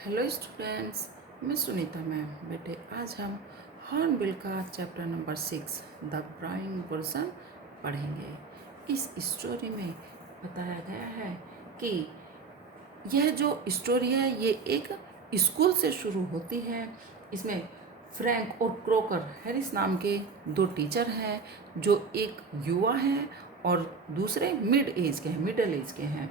Hello students, मैं Sunita ma'am. बेटे आज हम हॉर्नबिल का chapter number 6 the prime version पढ़ेंगे। इस स्टोरी में बताया गया है कि यह जो स्टोरी है ये एक स्कूल से शुरू होती है। इसमें फ्रैंक और क्रोकर हैरिस नाम के दो टीचर हैं जो एक युवा हैं और दूसरे मिडिल एज के हैं।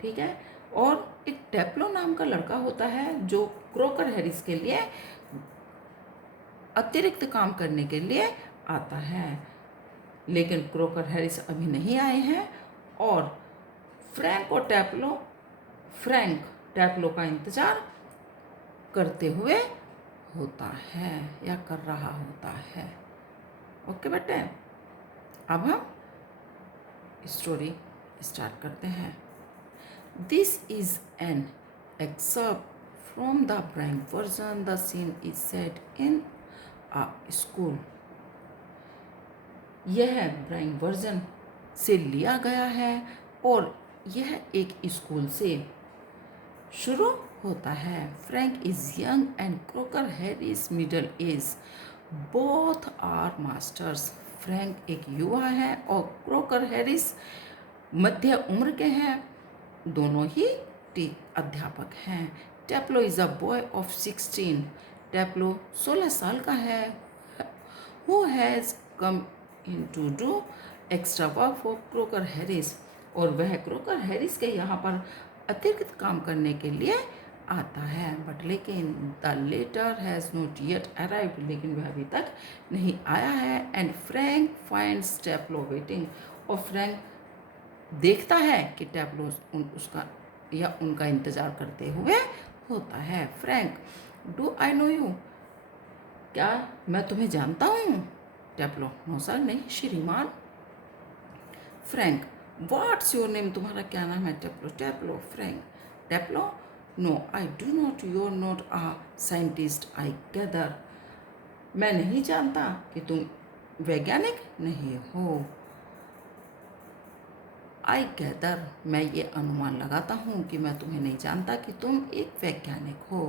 ठीक है। और एक टेप्लो नाम का लड़का होता है जो क्रोकर हैरिस के लिए अतिरिक्त काम करने के लिए आता है, लेकिन क्रोकर हैरिस अभी नहीं आए हैं और फ्रैंक टैप्लो का इंतज़ार करते हुए होता है या कर रहा होता है। ओके बेटे, अब हम स्टोरी स्टार्ट करते हैं। This is an excerpt from the Braille version. The scene is set in a school. यह ब्राइम वर्जन से लिया गया है और यह एक स्कूल से शुरू होता है। Frank is young and Croker Harris middle age. Both are masters. Frank एक युवा है और क्रोकर हैरिस मध्य उम्र के हैं। दोनों ही अध्यापक हैं। Taplow is a boy of 16। Taplow 16 साल का है। Who has come in to do extra work for Croker Harris. और वह क्रोकर हैरिस के यहाँ पर अतिरिक्त काम करने के लिए आता है। बट लेकिन the letter has not yet arrived. लेकिन वह अभी तक नहीं आया है। And Frank finds Taplow waiting. और फ्रैंक देखता है कि टैप्लो उसका या उनका इंतज़ार करते हुए होता है। Frank, do I know you. क्या मैं तुम्हें जानता हूँ? टैप्लो, नो सर, नहीं श्रीमान। Frank, what's your name. तुम्हारा क्या नाम है? Taplow, Frank, Taplow, no I do not. You are not a scientist I gather. मैं नहीं जानता कि तुम वैज्ञानिक नहीं हो। आई गैदर, मैं ये अनुमान लगाता हूँ कि मैं तुम्हें नहीं जानता कि तुम एक वैज्ञानिक हो।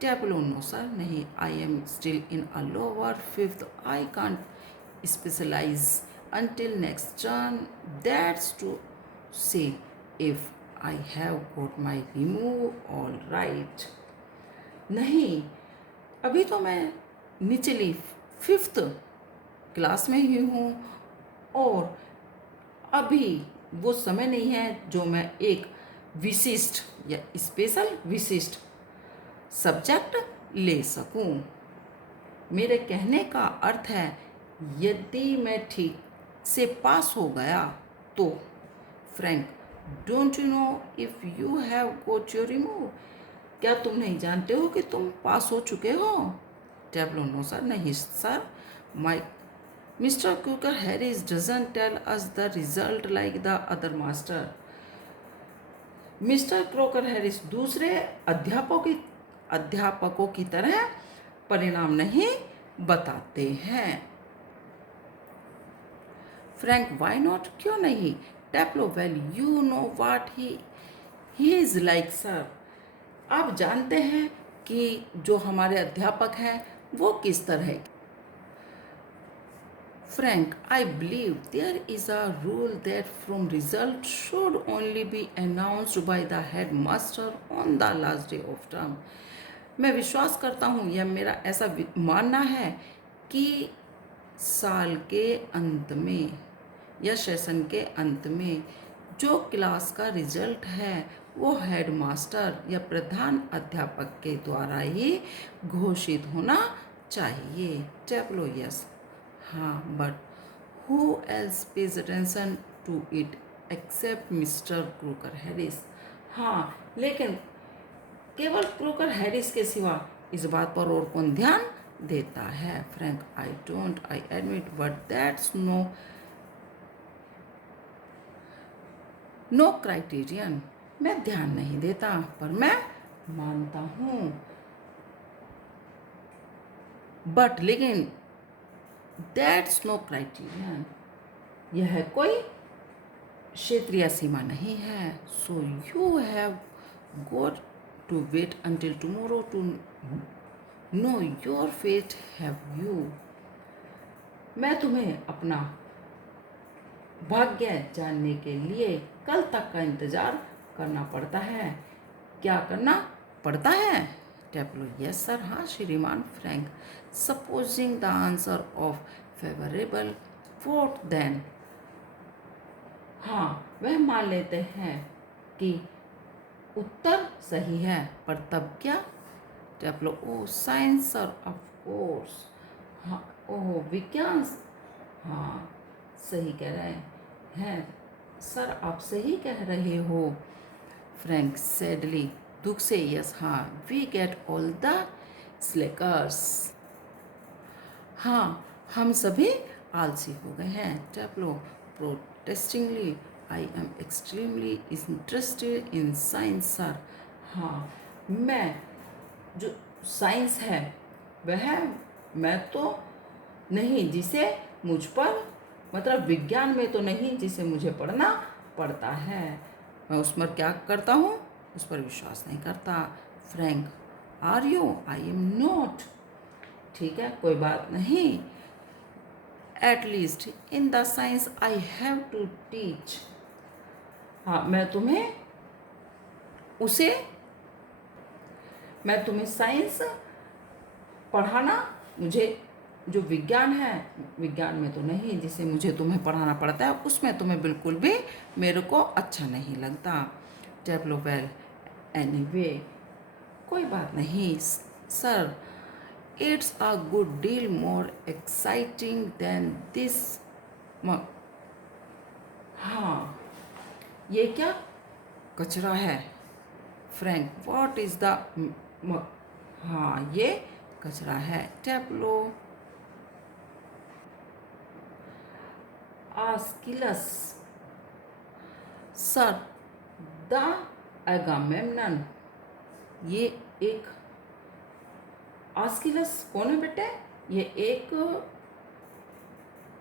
टैप्लो, नो सर, नहीं, I am still in a lower fifth. I can't specialise until next turn. That's to say if I have got my remove all right. नहीं, अभी तो मैं निचली 5th क्लास में ही हूँ और अभी वो समय नहीं है जो मैं एक विशिष्ट या विशिष्ट सब्जेक्ट ले सकूं। मेरे कहने का अर्थ है यदि मैं ठीक से पास हो गया तो। Frank, don't you know if you have got your remove. क्या तुम नहीं जानते हो कि तुम पास हो चुके हो? टैब्लो, नो सर, नहीं सर। My mister Croker Harris doesn't tell us the result like the other master. Mister Croker Harris दूसरे अध्यापकों की तरह परिणाम नहीं बताते हैं। फ्रैंक, वाई नॉट, क्यों नहीं? Taplow, well you know what he is like sir. आप जानते हैं कि जो हमारे अध्यापक हैं वो किस तरह के। Frank, I believe there is a rule that from result should only be announced by the headmaster on the last day of term. मैं विश्वास करता हूँ या मेरा ऐसा मानना है कि साल के अंत में या सेशन के अंत में जो क्लास का रिजल्ट है वो हेडमास्टर या प्रधान अध्यापक के द्वारा ही घोषित होना चाहिए। टैप्लो, यस, हाँ, but who else pays attention to it except mister Croker Harris. हाँ, लेकिन केवल क्रोकर हैरिस के सिवा इस बात पर और कौन ध्यान देता है? Frank, I don't, I admit, but that's no criterion. मैं ध्यान नहीं देता पर मैं मानता हूँ। बट लेकिन दैट्स नो क्राइटेरियन, यह कोई क्षेत्रीय सीमा नहीं है। So you have got to wait until tomorrow to know your fate have you. मैं तुम्हें अपना भाग्य जानने के लिए कल तक का इंतजार करना पड़ता है. क्या करना पड़ता है? Taplow, yes sir. हाँ श्रीमान Frank. Supposing the answer of favourable vote then. हाँ वह मान लेते हैं कि उत्तर सही है, पर तब क्या? टेप्लो, ओ साइंस सर, ऑफ कोर्स. हाँ ओह विज्ञान. हाँ सही कह रहे हैं सर, आप सही कह रहे हो. फ्रैंक सैडली, दुख से, यस हाँ. We get all the slackers. हाँ हम सभी आलसी हो गए हैं. Taplow protestingly, I am extremely interested in science sir. हाँ मैं जो साइंस है वह मैं तो नहीं जिसे मुझ पर, मतलब विज्ञान में तो नहीं जिसे मुझे पढ़ना पड़ता है. मैं उस पर क्या करता हूँ, उस पर विश्वास नहीं करता. Frank, are you? I am not. ठीक है कोई बात नहीं. At least in the science I have to teach. हाँ मैं तुम्हें साइंस पढ़ाना, मुझे जो विज्ञान है, विज्ञान में तो नहीं जिसे मुझे तुम्हें पढ़ाना पड़ता है, उसमें तुम्हें बिल्कुल भी मेरे को अच्छा नहीं लगता. टेप्लो, वेल एनीवे, कोई बात नहीं sir. It's a good deal more exciting than this. हाँ ये क्या कचरा है? Frank, what is the. हाँ ये कचरा है. Taplow, Aeschylus sir, the Agamemnon. ये एक आस्किलस कौन है बेटे? ये एक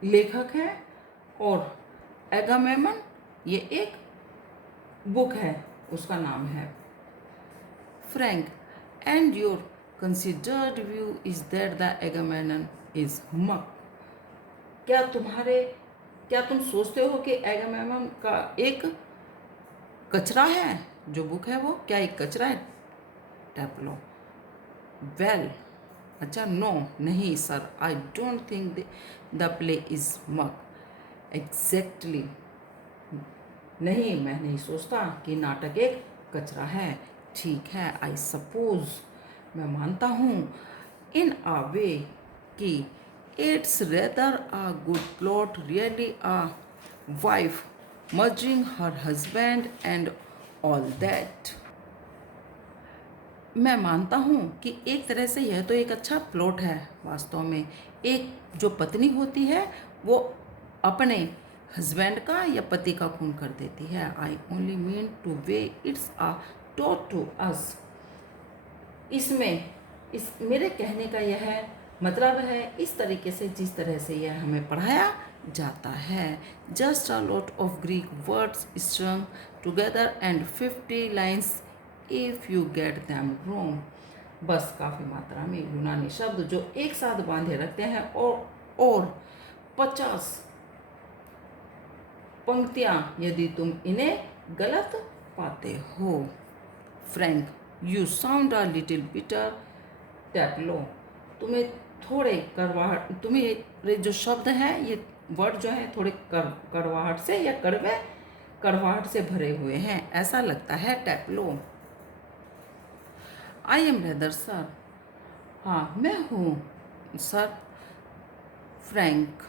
लेखक है, और एगामेमन ये एक बुक है, उसका नाम है. Frank, and your considered view is that the Agamemnon is muck. क्या तुम सोचते हो कि एगामेमन का एक कचरा है? जो बुक है वो क्या एक कचरा है? टेप्लो, वेल, अच्छा नो नहीं sir, I don't think the play is मक. एग्जैक्टली, नहीं मैं नहीं सोचता कि नाटक एक कचरा है. ठीक है, आई सपोज, मैं मानता हूँ, इन अ वे कि it's rather a good plot, really a wife merging her husband and all that. मैं मानता हूँ कि एक तरह से यह तो एक अच्छा प्लॉट है. वास्तव में एक जो पत्नी होती है वो अपने हस्बैंड का या पति का खून कर देती है. I only mean to way it's a tot to us. इसमें इस मेरे कहने का यह मतलब है इस तरीके से जिस तरह से यह हमें पढ़ाया जाता है. Just a lot of Greek words strung together and 50 lines if you get them wrong. बस काफ़ी मात्रा में यूनानी शब्द जो एक साथ बांधे रखते हैं, और 50 पंक्तियाँ यदि तुम इन्हें गलत पाते हो. Frank, you sound a little bitter. Taplow, तुम्हें थोड़े करवाहट, तुम्हें जो शब्द हैं ये वर्ड जो है थोड़े करवाहट से या कड़वाहट से भरे हुए हैं ऐसा लगता है. टेप्लो, आई एम रेदर सर. हाँ मैं हूँ सर. Frank,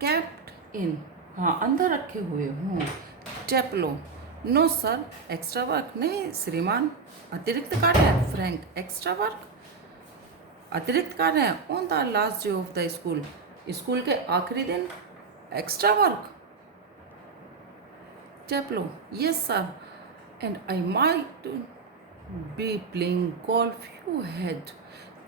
kept in. हाँ अंदर रखे हुए हूँ. टेप्लो, नो सर, एक्स्ट्रा वर्क. नहीं श्रीमान, अतिरिक्त कार्य है. फ्रैंक, एक्स्ट्रा वर्क, अतिरिक्त कार्य है on the last day of the school. School के आखिरी दिन extra work. Taplow, yes sir, and I might be playing golf. You had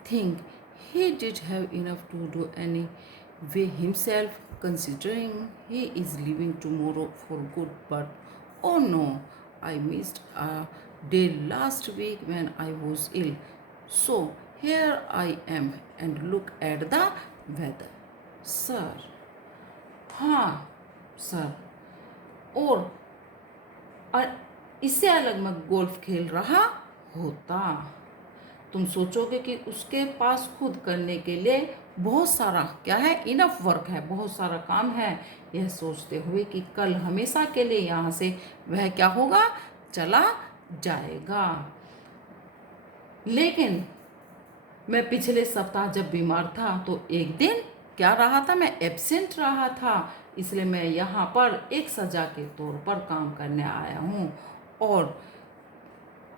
think he did have enough to do anyway himself, considering he is leaving tomorrow for good. But oh no, I missed a day last week when I was ill. So here I am and look at the weather. Sir. हाँ sir. और इससे अलग मैं golf खेल रहा होता। तुम सोचोगे कि उसके पास खुद करने के लिए बहुत सारा क्या है, इनफ वर्क है, बहुत सारा काम है, यह सोचते हुए कि कल हमेशा के लिए यहाँ से वह क्या होगा, चला जाएगा। लेकिन मैं पिछले सप्ताह जब बीमार था तो एक दिन क्या रहा था, मैं एब्सेंट रहा था, इसलिए मैं यहाँ पर एक सजा के तौर पर काम करने आया हूँ। और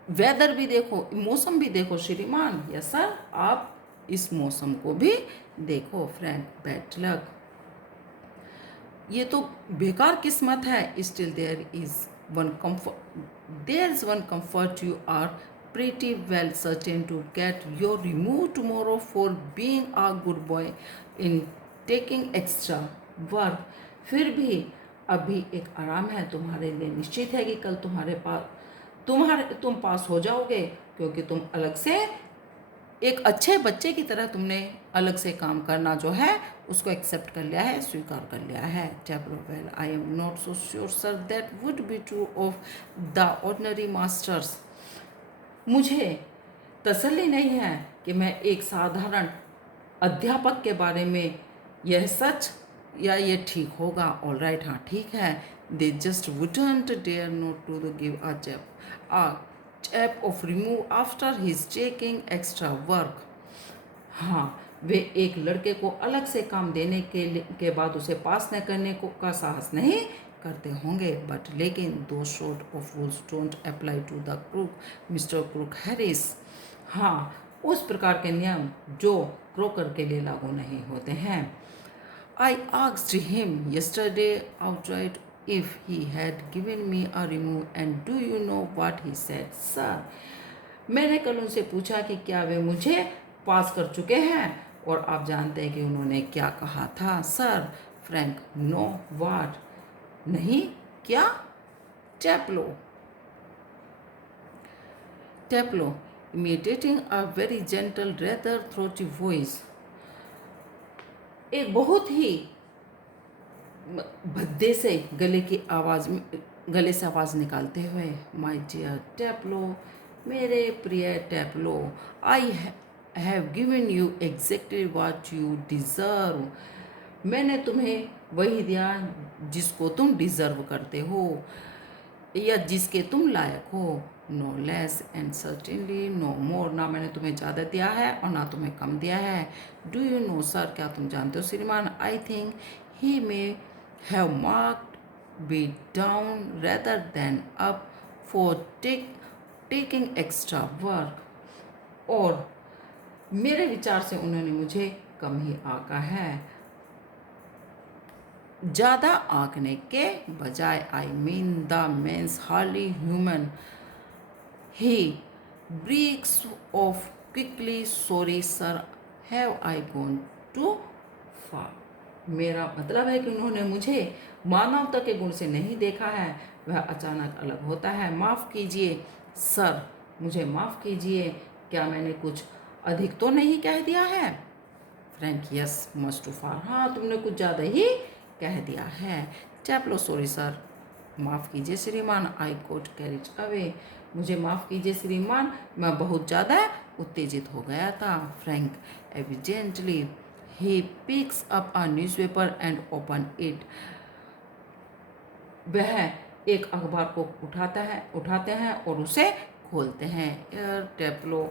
वेदर भी देखो, मौसम भी देखो श्रीमान। यस सर, आप इस मौसम को भी देखो। Frank, bad luck. ये तो बेकार किस्मत है। Still there is one comfort, you are pretty well certain to get your remove tomorrow for being a good boy in taking extra work। फिर भी अभी एक आराम है तुम्हारे लिए, निश्चित है कि कल तुम पास हो जाओगे, क्योंकि तुम अलग से एक अच्छे बच्चे की तरह तुमने अलग से काम करना जो है उसको एक्सेप्ट कर लिया है, स्वीकार कर लिया है। Taplow, well I am not so sure sir that would be true of the ordinary masters. मुझे तसल्ली नहीं है कि मैं एक साधारण अध्यापक के बारे में यह सच या ये ठीक होगा। ऑल राइट, हाँ ठीक है। They just wouldn't dare not to give a chap of remove after his taking extra work। हाँ, वे एक लड़के को अलग से काम देने के बाद उसे पास न करने का साहस नहीं करते होंगे। बट लेकिन दो sort of rules don't apply to the crook mister crook Harris. हाँ, उस प्रकार के नियम जो क्रोकर के लिए लागू नहीं होते हैं। I asked him yesterday outright if he had given me a remove, and do you know what he said, sir? मैंने कल उनसे पूछा कि क्या वे मुझे पास कर चुके हैं, और आप जानते हैं कि उन्होंने क्या कहा था, सर? फ्रैंक, नो, वाट? नहीं, क्या? टेप्लो, imitating a very gentle rather throaty voice, एक बहुत ही भद्दे से गले से आवाज़ निकालते हुए, माय डियर टेप्लो, मेरे प्रिय Taplow, I have given you exactly what you deserve. मैंने तुम्हें वही दिया जिसको तुम डिज़र्व करते हो या जिसके तुम लायक हो। No less and certainly no more. ना मैंने तुम्हें ज़्यादा दिया है और ना तुम्हें कम दिया है। डू यू नो सर, क्या तुम जानते हो श्रीमान, I think he may have marked me down rather than up for taking extra work। और मेरे विचार से उन्होंने मुझे कम ही आंका है, ज़्यादा आंकने के बजाय। I mean the man's hardly human, he breaks off quickly, sorry sir, have I gone too far. मेरा मतलब है कि उन्होंने मुझे मानवता के गुण से नहीं देखा है, वह अचानक अलग होता है। माफ़ कीजिए सर, मुझे माफ़ कीजिए, क्या मैंने कुछ अधिक तो नहीं कह दिया है? फ्रैंक, यस, मच टू फार। हाँ, तुमने कुछ ज़्यादा ही कह दिया है। टेप्लो, सॉरी सर, माफ़ कीजिए श्रीमान, आई गोट कैरिड अवे। मुझे माफ़ कीजिए श्रीमान, मैं बहुत ज़्यादा उत्तेजित हो गया था। Frank, evidently he picks up a newspaper and open it। वह एक अखबार को उठाते हैं और उसे खोलते हैं। यार टेप्लो,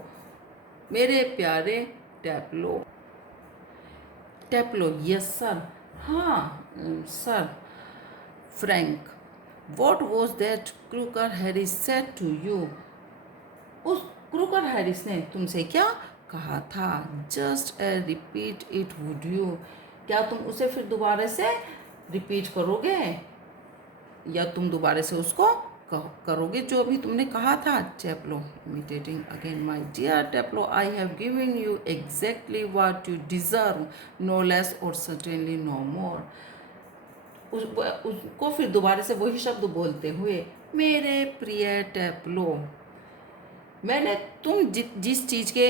मेरे प्यारे टेप्लो। यस सर, हाँ sir. Frank, what was that Crocker Harris said to you? उस क्रूकर हैरिस ने तुमसे क्या कहा था? Just repeat it would you. क्या तुम उसे फिर दोबारा से रिपीट करोगे या तुम दोबारा से उसको करोगे जो अभी तुमने कहा था? Taplow, imitating again, my dear Taplow, I have given you exactly what you deserve, no less और सर्टेनली नो मोर। उसको फिर दोबारा से वही शब्द बोलते हुए, मेरे प्रिय टेप्लो, मैंने तुम जिस चीज़ के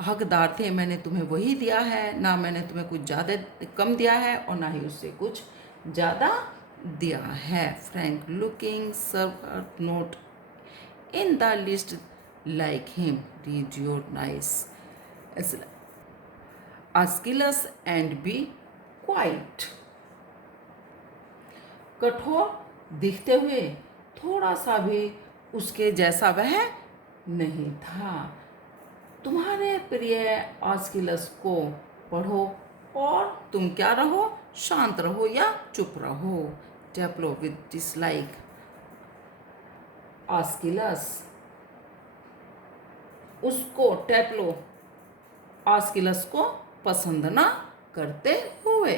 हकदार थे मैंने तुम्हें वही दिया है, ना मैंने तुम्हें कुछ ज़्यादा कम दिया है और ना ही उससे कुछ ज़्यादा दिया है। Frank looking serve note in the list like him read your nice Aeschylus and be quiet. कठोर दिखते हुए थोड़ा सा भी उसके जैसा वह नहीं था। तुम्हारे प्रिय आस्किलस को पढ़ो और तुम क्या रहो, शांत रहो या चुप रहो। टेप्लो विद डिसलाइक आस्किलस, उसको टेप्लो आस्किलस को पसंद ना करते हुए।